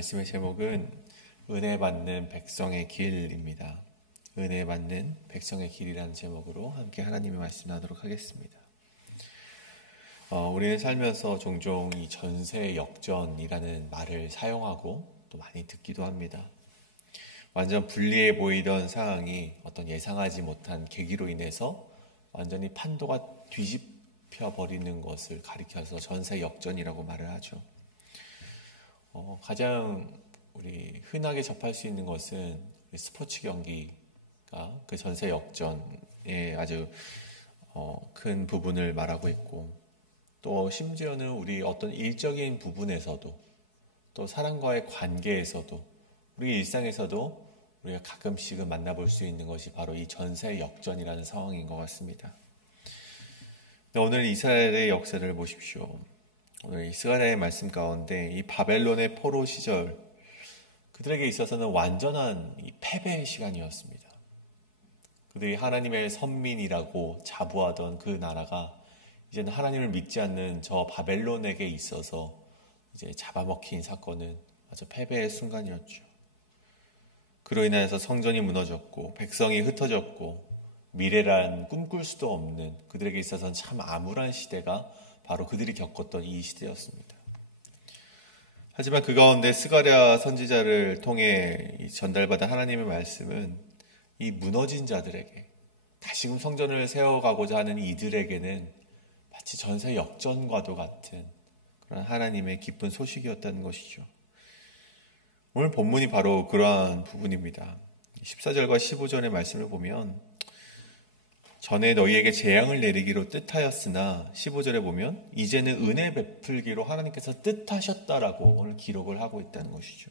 말씀의 제목은 은혜 받는 백성의 길입니다. 은혜 받는 백성의 길이라는 제목으로 함께 하나님의 말씀 나누도록 하겠습니다. 우리는 살면서 종종 이 전세 역전이라는 말을 사용하고 또 많이 듣기도 합니다. 완전 불리해 보이던 상황이 어떤 예상하지 못한 계기로 인해서 완전히 판도가 뒤집혀 버리는 것을 가리켜서 전세 역전이라고 말을 하죠. 가장 우리 흔하게 접할 수 있는 것은 스포츠 경기가 그 전세 역전의 아주 큰 부분을 말하고 있고, 또 심지어는 우리 어떤 일적인 부분에서도, 또 사람과의 관계에서도, 우리 일상에서도 우리가 가끔씩은 만나볼 수 있는 것이 바로 이 전세 역전이라는 상황인 것 같습니다. 오늘 이스라엘의 역사를 보십시오. 오늘 이스라엘의 말씀 가운데 이 바벨론의 포로 시절, 그들에게 있어서는 완전한 이 패배의 시간이었습니다. 그들이 하나님의 선민이라고 자부하던 그 나라가 이제는 하나님을 믿지 않는 저 바벨론에게 있어서 이제 잡아먹힌 사건은 아주 패배의 순간이었죠. 그로 인해서 성전이 무너졌고 백성이 흩어졌고 미래란 꿈꿀 수도 없는, 그들에게 있어서는 참 암울한 시대가 바로 그들이 겪었던 이 시대였습니다. 하지만 그 가운데 스가랴 선지자를 통해 전달받은 하나님의 말씀은 이 무너진 자들에게, 다시금 성전을 세워가고자 하는 이들에게는 마치 전세 역전과도 같은 그런 하나님의 기쁜 소식이었다는 것이죠. 오늘 본문이 바로 그러한 부분입니다. 14절과 15절의 말씀을 보면, 전에 너희에게 재앙을 내리기로 뜻하였으나 15절에 보면 이제는 은혜 베풀기로 하나님께서 뜻하셨다라고 오늘 기록을 하고 있다는 것이죠.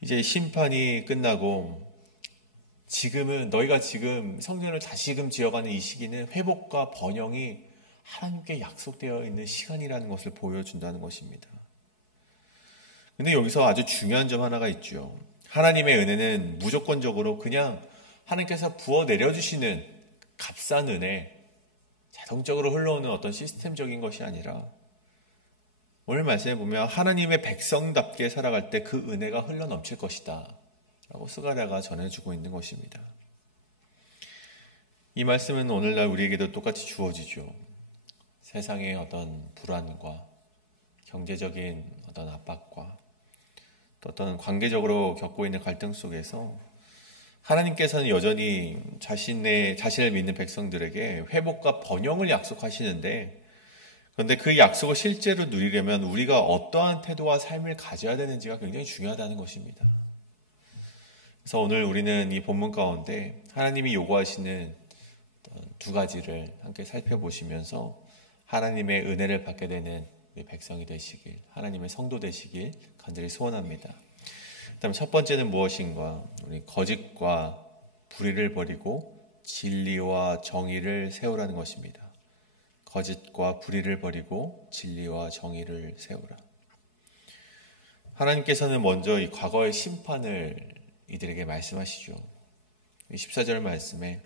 이제 심판이 끝나고 지금은, 너희가 지금 성전을 다시금 지어가는 이 시기는 회복과 번영이 하나님께 약속되어 있는 시간이라는 것을 보여준다는 것입니다. 근데 여기서 아주 중요한 점 하나가 있죠. 하나님의 은혜는 무조건적으로 그냥 하나님께서 부어 내려주시는 값싼 은혜, 자동적으로 흘러오는 어떤 시스템적인 것이 아니라, 오늘 말씀에 보면 하나님의 백성답게 살아갈 때 그 은혜가 흘러넘칠 것이다 라고 스가랴가 전해주고 있는 것입니다. 이 말씀은 오늘날 우리에게도 똑같이 주어지죠. 세상의 어떤 불안과 경제적인 어떤 압박과 또 어떤 관계적으로 겪고 있는 갈등 속에서 하나님께서는 여전히 자신을 믿는 백성들에게 회복과 번영을 약속하시는데, 그런데 그 약속을 실제로 누리려면 우리가 어떠한 태도와 삶을 가져야 되는지가 굉장히 중요하다는 것입니다. 그래서 오늘 우리는 이 본문 가운데 하나님이 요구하시는 두 가지를 함께 살펴보시면서 하나님의 은혜를 받게 되는 백성이 되시길, 하나님의 성도 되시길 간절히 소원합니다. 그다음 첫 번째는 무엇인가? 우리 거짓과 불의를 버리고 진리와 정의를 세우라는 것입니다. 거짓과 불의를 버리고 진리와 정의를 세우라. 하나님께서는 먼저 이 과거의 심판을 이들에게 말씀하시죠. 14절 말씀에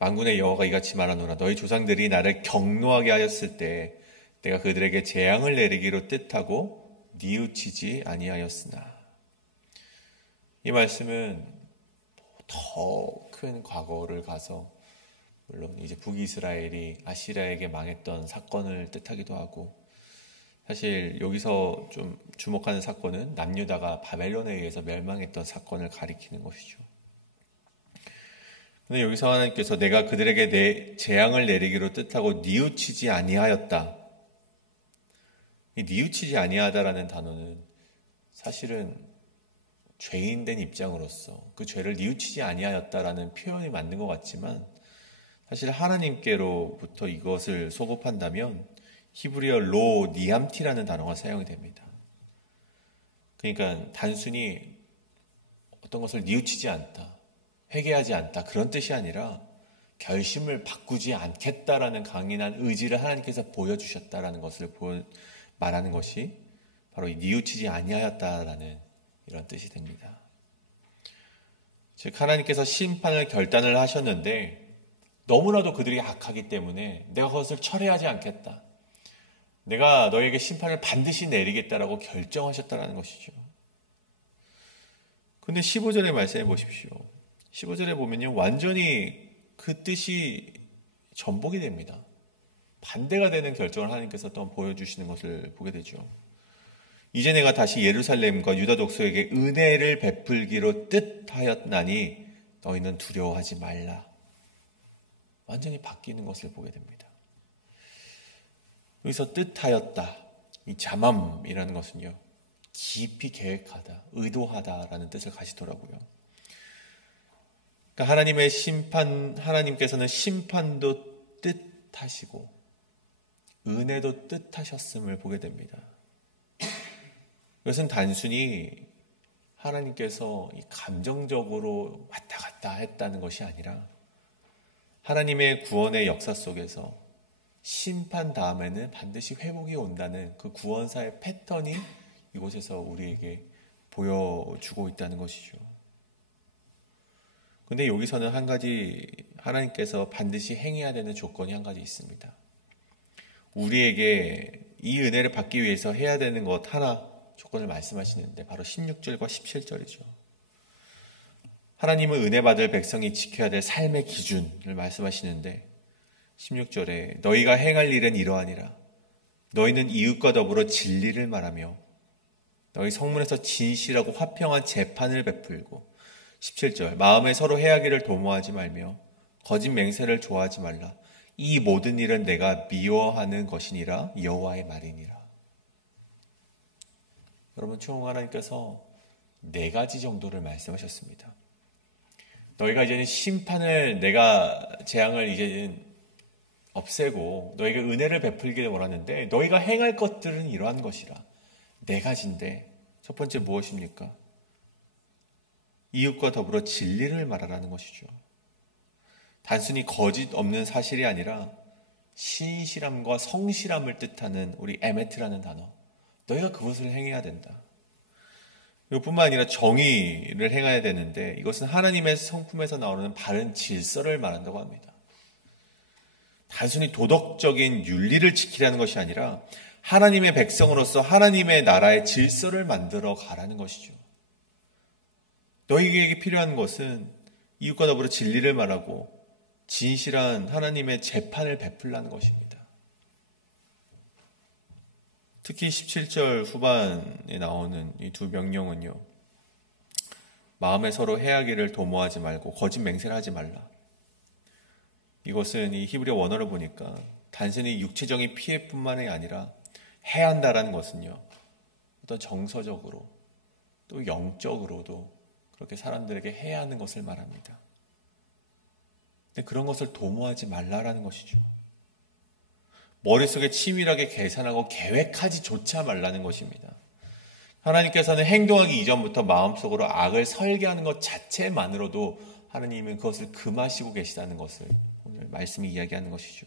만군의 여호와가 이같이 말하노라. 너희 조상들이 나를 경노하게 하였을 때 내가 그들에게 재앙을 내리기로 뜻하고 뉘우치지 아니하였으나. 이 말씀은 더 큰 과거를 가서, 물론 이제 북이스라엘이 아시리아에게 망했던 사건을 뜻하기도 하고, 사실 여기서 좀 주목하는 사건은 남유다가 바벨론에 의해서 멸망했던 사건을 가리키는 것이죠. 그런데 여기서 하나님께서 내가 그들에게 재앙을 내리기로 뜻하고 뉘우치지 아니하였다. 이 뉘우치지 아니하다라는 단어는 사실은 죄인된 입장으로서 그 죄를 뉘우치지 아니하였다라는 표현이 맞는 것 같지만, 사실 하나님께로부터 이것을 소급한다면 히브리어 로 니암티라는 단어가 사용이 됩니다. 그러니까 단순히 어떤 것을 뉘우치지 않다, 회개하지 않다, 그런 뜻이 아니라 결심을 바꾸지 않겠다라는 강인한 의지를 하나님께서 보여주셨다라는 것을 말하는 것이 바로 이 뉘우치지 아니하였다라는 이런 뜻이 됩니다. 즉 하나님께서 심판을 결단을 하셨는데 너무나도 그들이 악하기 때문에 내가 그것을 철회하지 않겠다, 내가 너에게 심판을 반드시 내리겠다라고 결정하셨다라는 것이죠. 근데 15절의 말씀해 보십시오. 15절에 보면요, 완전히 그 뜻이 전복이 됩니다. 반대가 되는 결정을 하나님께서 또 보여주시는 것을 보게 되죠. 이제 내가 다시 예루살렘과 유다 족속에게 은혜를 베풀기로 뜻하였나니 너희는 두려워하지 말라. 완전히 바뀌는 것을 보게 됩니다. 여기서 뜻하였다. 이 자맘이라는 것은요, 깊이 계획하다, 의도하다라는 뜻을 가지더라고요. 그러니까 하나님께서는 심판도 뜻하시고 은혜도 뜻하셨음을 보게 됩니다. 이것은 단순히 하나님께서 감정적으로 왔다 갔다 했다는 것이 아니라 하나님의 구원의 역사 속에서 심판 다음에는 반드시 회복이 온다는 그 구원사의 패턴이 이곳에서 우리에게 보여주고 있다는 것이죠. 근데 여기서는 한 가지 하나님께서 반드시 행해야 되는 조건이 한 가지 있습니다. 우리에게 이 은혜를 받기 위해서 해야 되는 것 하나 조건을 말씀하시는데 바로 16절과 17절이죠. 하나님은 은혜 받을 백성이 지켜야 될 삶의 기준을 말씀하시는데 16절에 너희가 행할 일은 이러하니라. 너희는 이웃과 더불어 진리를 말하며 너희 성문에서 진실하고 화평한 재판을 베풀고 17절 마음에 서로 해하기를 도모하지 말며 거짓 맹세를 좋아하지 말라. 이 모든 일은 내가 미워하는 것이니라 여호와의 말이니라. 여러분, 총 하나님께서 4가지 정도를 말씀하셨습니다. 너희가 이제는 심판을 내가 재앙을 이제는 없애고 너희가 은혜를 베풀기를 원하는데 너희가 행할 것들은 이러한 것이라. 4가지인데 첫 번째 무엇입니까? 이웃과 더불어 진리를 말하라는 것이죠. 단순히 거짓 없는 사실이 아니라 신실함과 성실함을 뜻하는 우리 에메트라는 단어. 너희가 그것을 행해야 된다. 이것뿐만 아니라 정의를 행해야 되는데 이것은 하나님의 성품에서 나오는 바른 질서를 말한다고 합니다. 단순히 도덕적인 윤리를 지키라는 것이 아니라 하나님의 백성으로서 하나님의 나라의 질서를 만들어 가라는 것이죠. 너희에게 필요한 것은 이웃과 더불어 진리를 말하고 진실한 하나님의 재판을 베풀라는 것입니다. 특히 17절 후반에 나오는 이 2 명령은요, 마음에 서로 해하기를 도모하지 말고 거짓 맹세를 하지 말라. 이것은 이 히브리 원어를 보니까 단순히 육체적인 피해뿐만이 아니라 해한다라는 것은요, 어떤 정서적으로 또 영적으로도 그렇게 사람들에게 해야 하는 것을 말합니다. 근데 그런 것을 도모하지 말라라는 것이죠. 머릿속에 치밀하게 계산하고 계획하지조차 말라는 것입니다. 하나님께서는 행동하기 이전부터 마음속으로 악을 설계하는 것 자체만으로도 하나님은 그것을 금하시고 계시다는 것을 오늘 말씀이 이야기하는 것이죠.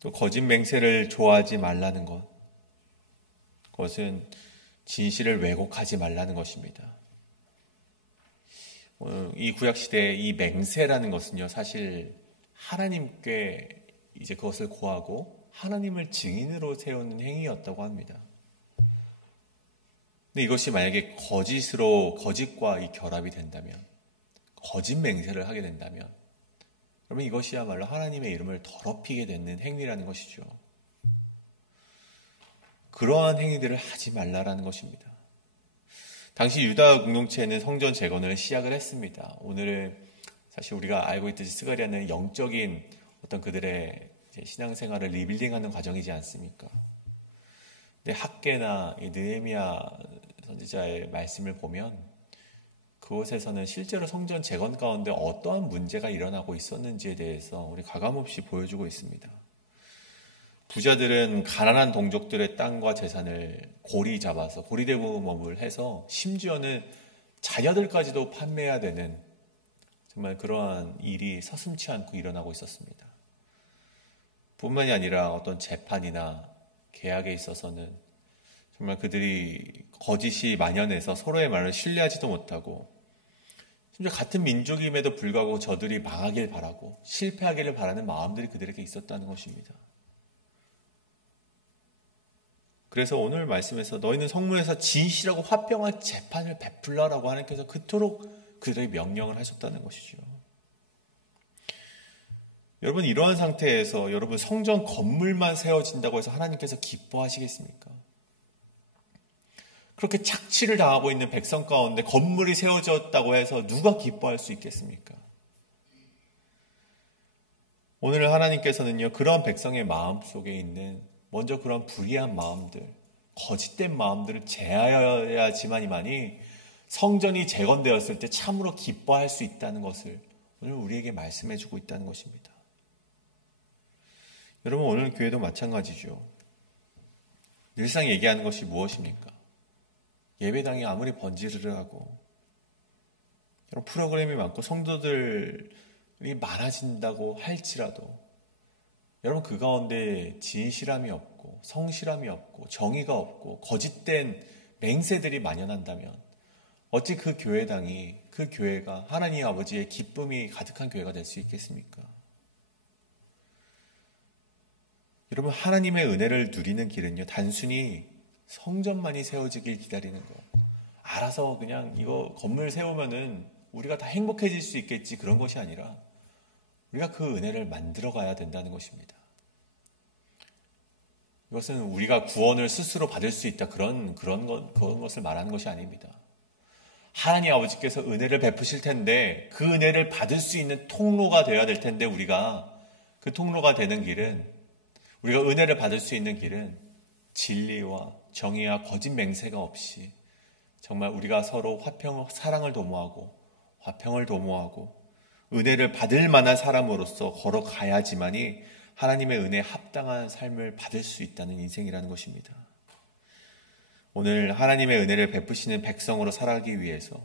또 거짓 맹세를 좋아하지 말라는 것, 그것은 진실을 왜곡하지 말라는 것입니다. 이 구약시대의 이 맹세라는 것은요, 사실 하나님께 이제 그것을 고하고 하나님을 증인으로 세우는 행위였다고 합니다. 근데 이것이 만약에 거짓과 이 결합이 된다면, 거짓 맹세를 하게 된다면, 그러면 이것이야말로 하나님의 이름을 더럽히게 되는 행위라는 것이죠. 그러한 행위들을 하지 말라라는 것입니다. 당시 유다 공동체는 성전 재건을 시작을 했습니다. 오늘은 사실 우리가 알고 있듯이 스가랴는 영적인 어떤 그들의 신앙생활을 리빌딩하는 과정이지 않습니까? 근데 학개나 느헤미야 선지자의 말씀을 보면 그곳에서는 실제로 성전 재건 가운데 어떠한 문제가 일어나고 있었는지에 대해서 우리 가감없이 보여주고 있습니다. 부자들은 가난한 동족들의 땅과 재산을 고리 잡아서 고리대금업을 해서 심지어는 자녀들까지도 판매해야 되는 정말 그러한 일이 서슴지 않고 일어나고 있었습니다. 뿐만이 아니라 어떤 재판이나 계약에 있어서는 정말 그들이 거짓이 만연해서 서로의 말을 신뢰하지도 못하고 심지어 같은 민족임에도 불구하고 저들이 망하길 바라고 실패하기를 바라는 마음들이 그들에게 있었다는 것입니다. 그래서 오늘 말씀에서 너희는 성문에서 진실하고 화평한 재판을 베풀라라고 하나님께서 그토록 그들의 명령을 하셨다는 것이죠. 여러분, 이러한 상태에서 여러분 성전 건물만 세워진다고 해서 하나님께서 기뻐하시겠습니까? 그렇게 착취를 당하고 있는 백성 가운데 건물이 세워졌다고 해서 누가 기뻐할 수 있겠습니까? 오늘 하나님께서는요, 그런 백성의 마음 속에 있는 먼저 그런 불의한 마음들, 거짓된 마음들을 제하여야지만이 성전이 재건되었을 때 참으로 기뻐할 수 있다는 것을 오늘 우리에게 말씀해 주고 있다는 것입니다. 여러분, 오늘 교회도 마찬가지죠. 늘상 얘기하는 것이 무엇입니까? 예배당이 아무리 번지르르하고 여러 프로그램이 많고 성도들이 많아진다고 할지라도 여러분, 그 가운데 진실함이 없고 성실함이 없고 정의가 없고 거짓된 맹세들이 만연한다면 어찌 그 교회당이, 그 교회가 하나님 아버지의 기쁨이 가득한 교회가 될 수 있겠습니까? 여러분, 하나님의 은혜를 누리는 길은요, 단순히 성전만이 세워지길 기다리는 거, 알아서 그냥 이거 건물 세우면은 우리가 다 행복해질 수 있겠지, 그런 것이 아니라 우리가 그 은혜를 만들어 가야 된다는 것입니다. 이것은 우리가 구원을 스스로 받을 수 있다, 그런 것을 말하는 것이 아닙니다. 하나님 아버지께서 은혜를 베푸실 텐데 그 은혜를 받을 수 있는 통로가 되어야 될 텐데, 우리가 그 통로가 되는 길은, 우리가 은혜를 받을 수 있는 길은 진리와 정의와 거짓 맹세가 없이 정말 우리가 서로 사랑을 도모하고 화평을 도모하고 은혜를 받을 만한 사람으로서 걸어가야지만이 하나님의 은혜에 합당한 삶을 받을 수 있다는 인생이라는 것입니다. 오늘 하나님의 은혜를 베푸시는 백성으로 살아가기 위해서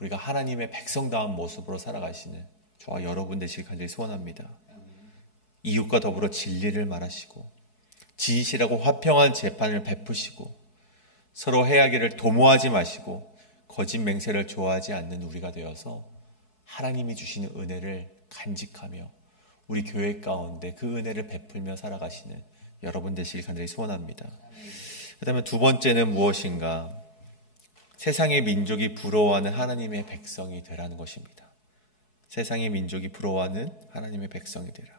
우리가 하나님의 백성다운 모습으로 살아가시는 저와 여러분 되시길 간절히 소원합니다. 이웃과 더불어 진리를 말하시고 진실하고 화평한 재판을 베푸시고 서로 해하기를 도모하지 마시고 거짓 맹세를 좋아하지 않는 우리가 되어서 하나님이 주시는 은혜를 간직하며 우리 교회 가운데 그 은혜를 베풀며 살아가시는 여러분 되시길 간절히 소원합니다. 그 다음에 두 번째는 무엇인가? 세상의 민족이 부러워하는 하나님의 백성이 되라는 것입니다. 세상의 민족이 부러워하는 하나님의 백성이 되라.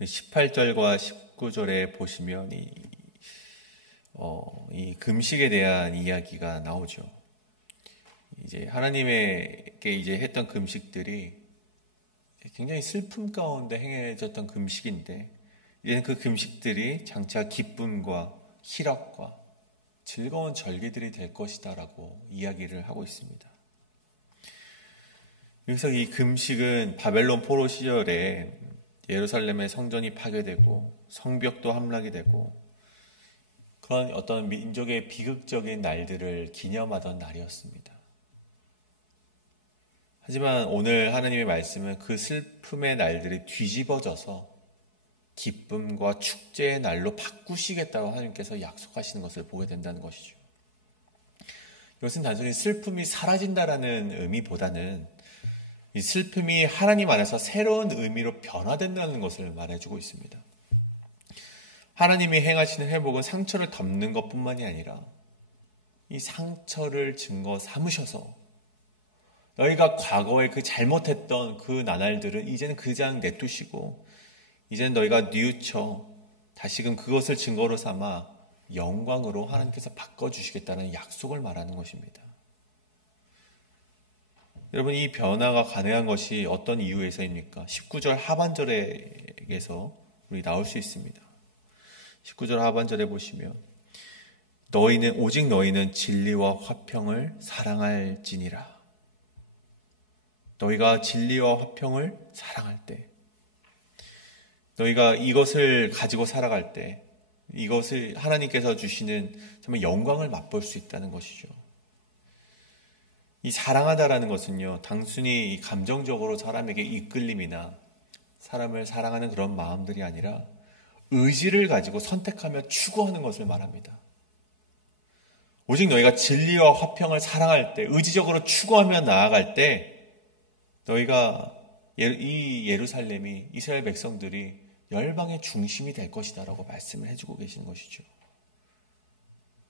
18절과 19절에 보시면 이 금식에 대한 이야기가 나오죠. 이제 하나님에게 이제 했던 금식들이 굉장히 슬픔 가운데 행해졌던 금식인데, 이제는 그 금식들이 장차 기쁨과 희락과 즐거운 절기들이 될 것이다라고 이야기를 하고 있습니다. 여기서 이 금식은 바벨론 포로 시절에 예루살렘의 성전이 파괴되고 성벽도 함락이 되고 그런 어떤 민족의 비극적인 날들을 기념하던 날이었습니다. 하지만 오늘 하나님의 말씀은 그 슬픔의 날들이 뒤집어져서 기쁨과 축제의 날로 바꾸시겠다고 하나님께서 약속하시는 것을 보게 된다는 것이죠. 이것은 단순히 슬픔이 사라진다라는 의미보다는 이 슬픔이 하나님 안에서 새로운 의미로 변화된다는 것을 말해주고 있습니다. 하나님이 행하시는 회복은 상처를 덮는 것뿐만이 아니라 이 상처를 증거 삼으셔서 너희가 과거에 그 잘못했던 그 나날들을 이제는 그냥 내두시고 이제는 너희가 뉘우쳐 다시금 그것을 증거로 삼아 영광으로 하나님께서 바꿔주시겠다는 약속을 말하는 것입니다. 여러분, 이 변화가 가능한 것이 어떤 이유에서입니까? 19절 하반절에서 우리 나올 수 있습니다. 19절 하반절에 보시면 오직 너희는 진리와 화평을 사랑할지니라. 너희가 진리와 화평을 사랑할 때, 너희가 이것을 가지고 살아갈 때 이것을 하나님께서 주시는 정말 영광을 맛볼 수 있다는 것이죠. 이 사랑하다라는 것은요, 단순히 감정적으로 사람에게 이끌림이나 사람을 사랑하는 그런 마음들이 아니라 의지를 가지고 선택하며 추구하는 것을 말합니다. 오직 너희가 진리와 화평을 사랑할 때, 의지적으로 추구하며 나아갈 때 너희가 이 예루살렘이, 이스라엘 백성들이 열방의 중심이 될 것이다 라고 말씀을 해주고 계시는 것이죠.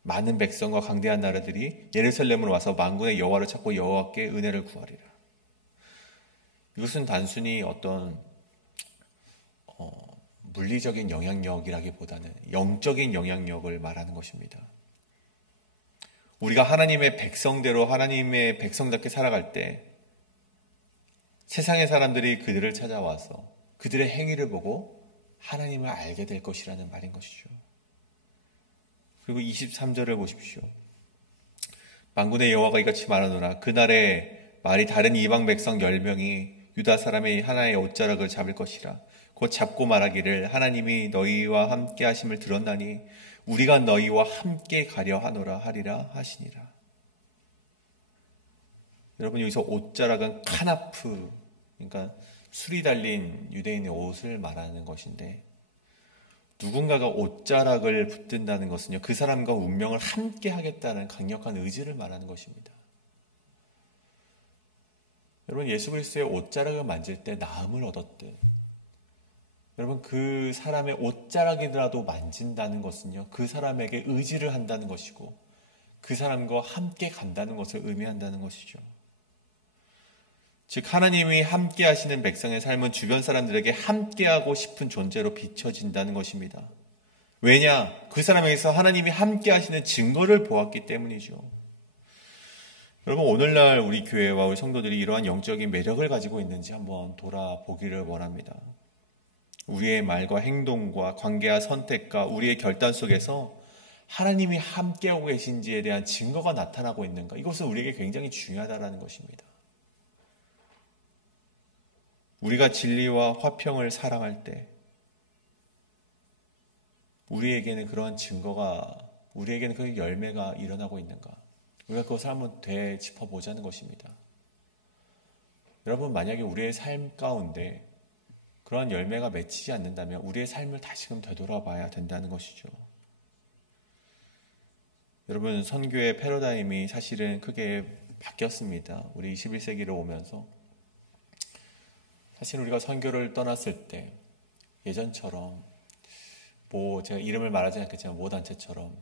많은 백성과 강대한 나라들이 예루살렘으로 와서 만군의 여호와를 찾고 여호와께 은혜를 구하리라. 이것은 단순히 어떤 물리적인 영향력이라기보다는 영적인 영향력을 말하는 것입니다. 우리가 하나님의 백성대로 하나님의 백성답게 살아갈 때 세상의 사람들이 그들을 찾아와서 그들의 행위를 보고 하나님을 알게 될 것이라는 말인 것이죠. 그리고 23절을 보십시오. 만군의 여호와가 이같이 말하노라. 그날에 말이 다른 이방 백성 10명이 유다 사람의 하나의 옷자락을 잡을 것이라. 곧 잡고 말하기를 하나님이 너희와 함께 하심을 들었나니 우리가 너희와 함께 가려 하노라 하리라 하시니라. 여러분, 여기서 옷자락은 카나프, 그러니까 술이 달린 유대인의 옷을 말하는 것인데, 누군가가 옷자락을 붙든다는 것은요, 그 사람과 운명을 함께 하겠다는 강력한 의지를 말하는 것입니다. 여러분, 예수 그리스도의 옷자락을 만질 때 나음을 얻었듯, 여러분, 그 사람의 옷자락이라도 만진다는 것은요, 그 사람에게 의지를 한다는 것이고 그 사람과 함께 간다는 것을 의미한다는 것이죠. 즉, 하나님이 함께 하시는 백성의 삶은 주변 사람들에게 함께하고 싶은 존재로 비춰진다는 것입니다. 왜냐? 그 사람에게서 하나님이 함께 하시는 증거를 보았기 때문이죠. 여러분, 오늘날 우리 교회와 우리 성도들이 이러한 영적인 매력을 가지고 있는지 한번 돌아보기를 원합니다. 우리의 말과 행동과 관계와 선택과 우리의 결단 속에서 하나님이 함께하고 계신지에 대한 증거가 나타나고 있는가? 이것은 우리에게 굉장히 중요하다는 것입니다. 우리가 진리와 화평을 사랑할 때 우리에게는 그러한 증거가, 우리에게는 그 열매가 일어나고 있는가? 우리가 그것을 한번 되짚어보자는 것입니다. 여러분, 만약에 우리의 삶 가운데 그러한 열매가 맺히지 않는다면 우리의 삶을 다시금 되돌아봐야 된다는 것이죠. 여러분, 선교의 패러다임이 사실은 크게 바뀌었습니다. 우리 21세기로 오면서 사실 우리가 선교를 떠났을 때 예전처럼 제가 이름을 말하지 않겠지만 단체처럼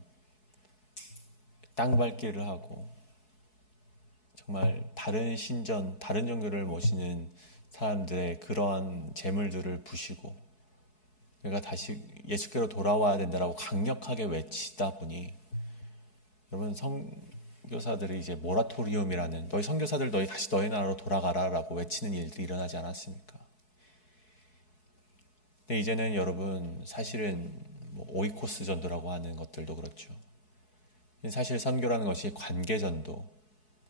땅밟기를 하고 정말 다른 신전, 다른 종교를 모시는 사람들의 그러한 재물들을 부시고 우리가 다시 예수께로 돌아와야 된다라고 강력하게 외치다 보니 여러분, 선교사들이 이제 모라토리움이라는, 너희 선교사들 너희 다시 너희 나라로 돌아가라라고 외치는 일들이 일어나지 않았습니까? 근데 이제는 여러분, 사실은 오이코스 전도라고 하는 것들도 그렇죠. 사실 선교라는 것이 관계전도,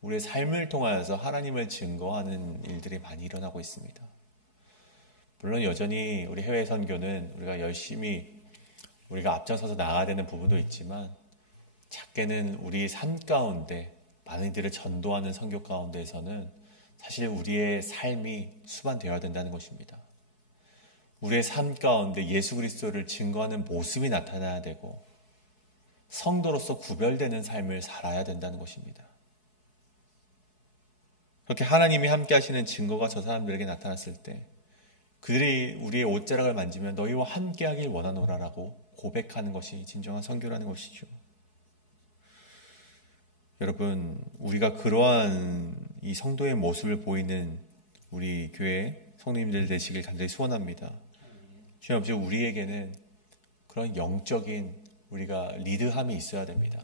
우리의 삶을 통하여서 하나님을 증거하는 일들이 많이 일어나고 있습니다. 물론 여전히 우리 해외 선교는 우리가 열심히 우리가 앞장서서 나가야 되는 부분도 있지만, 작게는 우리 삶 가운데 많은 이들을 전도하는 선교 가운데에서는 사실 우리의 삶이 수반되어야 된다는 것입니다. 우리의 삶 가운데 예수 그리스도를 증거하는 모습이 나타나야 되고 성도로서 구별되는 삶을 살아야 된다는 것입니다. 그렇게 하나님이 함께 하시는 증거가 저 사람들에게 나타났을 때 그들이 우리의 옷자락을 만지면 너희와 함께 하길 원하노라라고 고백하는 것이 진정한 선교라는 것이죠. 여러분, 우리가 그러한 이 성도의 모습을 보이는 우리 교회 성도님들 되시길 간절히 소원합니다. 주님 아버지, 우리에게는 그런 영적인 우리가 리드함이 있어야 됩니다.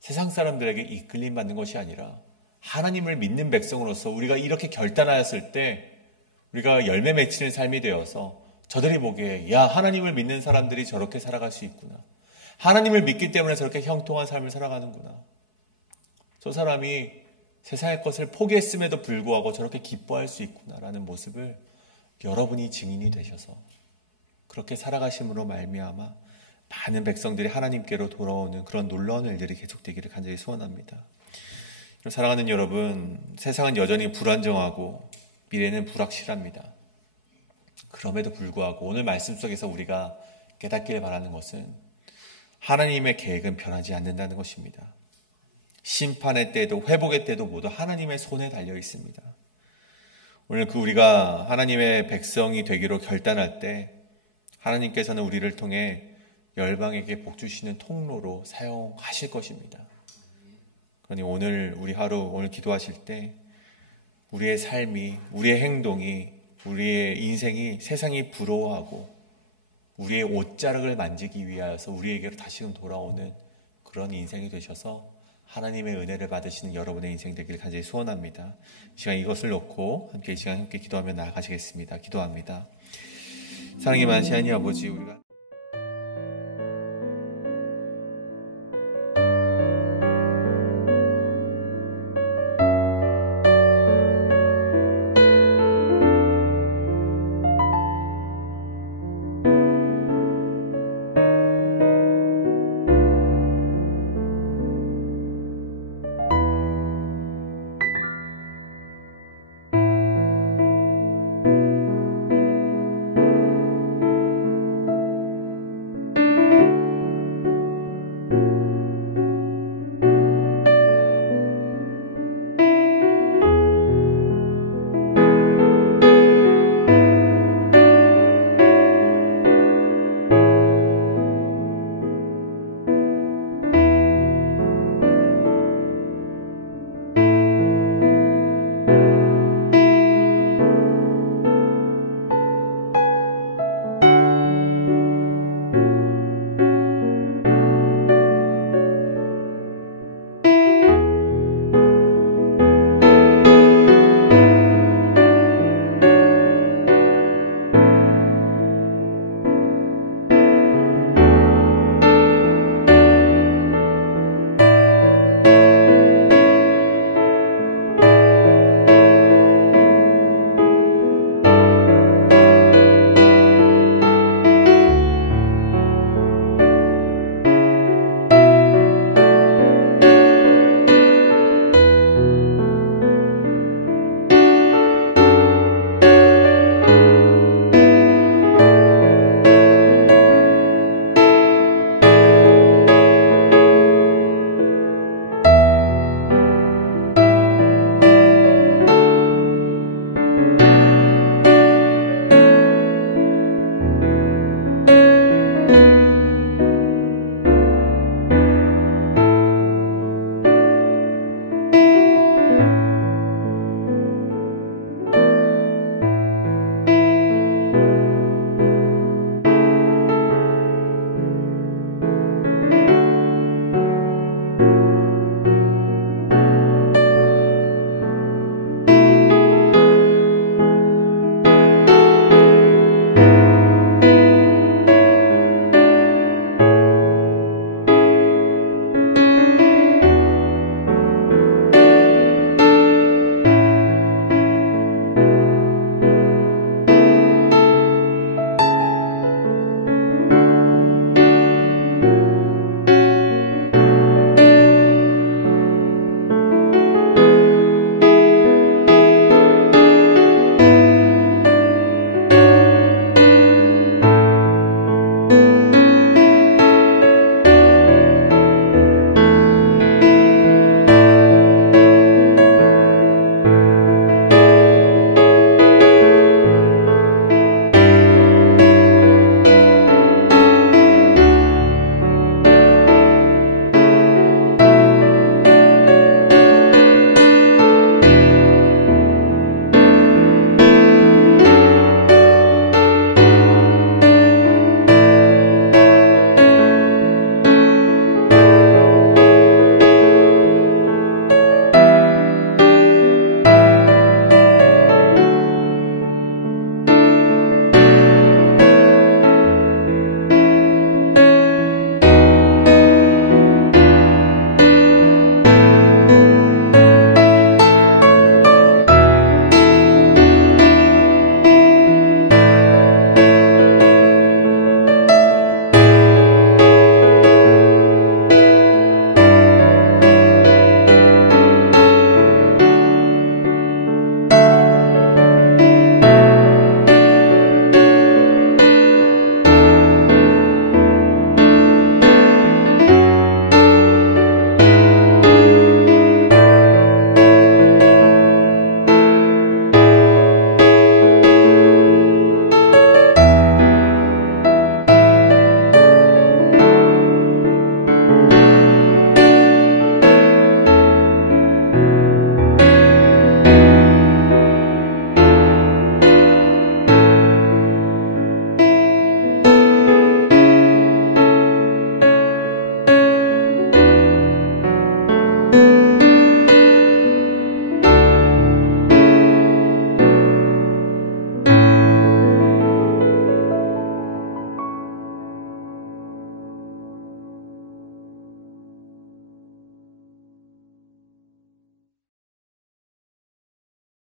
세상 사람들에게 이끌림 받는 것이 아니라 하나님을 믿는 백성으로서 우리가 이렇게 결단하였을 때 우리가 열매 맺히는 삶이 되어서 저들이 보기에, 야, 하나님을 믿는 사람들이 저렇게 살아갈 수 있구나. 하나님을 믿기 때문에 저렇게 형통한 삶을 살아가는구나. 저 사람이 세상의 것을 포기했음에도 불구하고 저렇게 기뻐할 수 있구나라는 모습을 여러분이 증인이 되셔서 그렇게 살아가심으로 말미암아 많은 백성들이 하나님께로 돌아오는 그런 놀라운 일들이 계속되기를 간절히 소원합니다. 사랑하는 여러분, 세상은 여전히 불안정하고 미래는 불확실합니다. 그럼에도 불구하고 오늘 말씀 속에서 우리가 깨닫길 바라는 것은 하나님의 계획은 변하지 않는다는 것입니다. 심판의 때도 회복의 때도 모두 하나님의 손에 달려 있습니다. 오늘 우리가 하나님의 백성이 되기로 결단할 때 하나님께서는 우리를 통해 열방에게 복 주시는 통로로 사용하실 것입니다. 그러니 오늘 우리 하루, 오늘 기도하실 때 우리의 삶이, 우리의 행동이, 우리의 인생이 세상이 부러워하고 우리의 옷자락을 만지기 위하여서 우리에게로 다시금 돌아오는 그런 인생이 되셔서 하나님의 은혜를 받으시는 여러분의 인생 되기를 간절히 소원합니다. 이 시간 이것을 놓고 함께 이 시간 함께 기도하며 나아가시겠습니다. 기도합니다. 사랑이 많으신 하나님 아버지, 우리가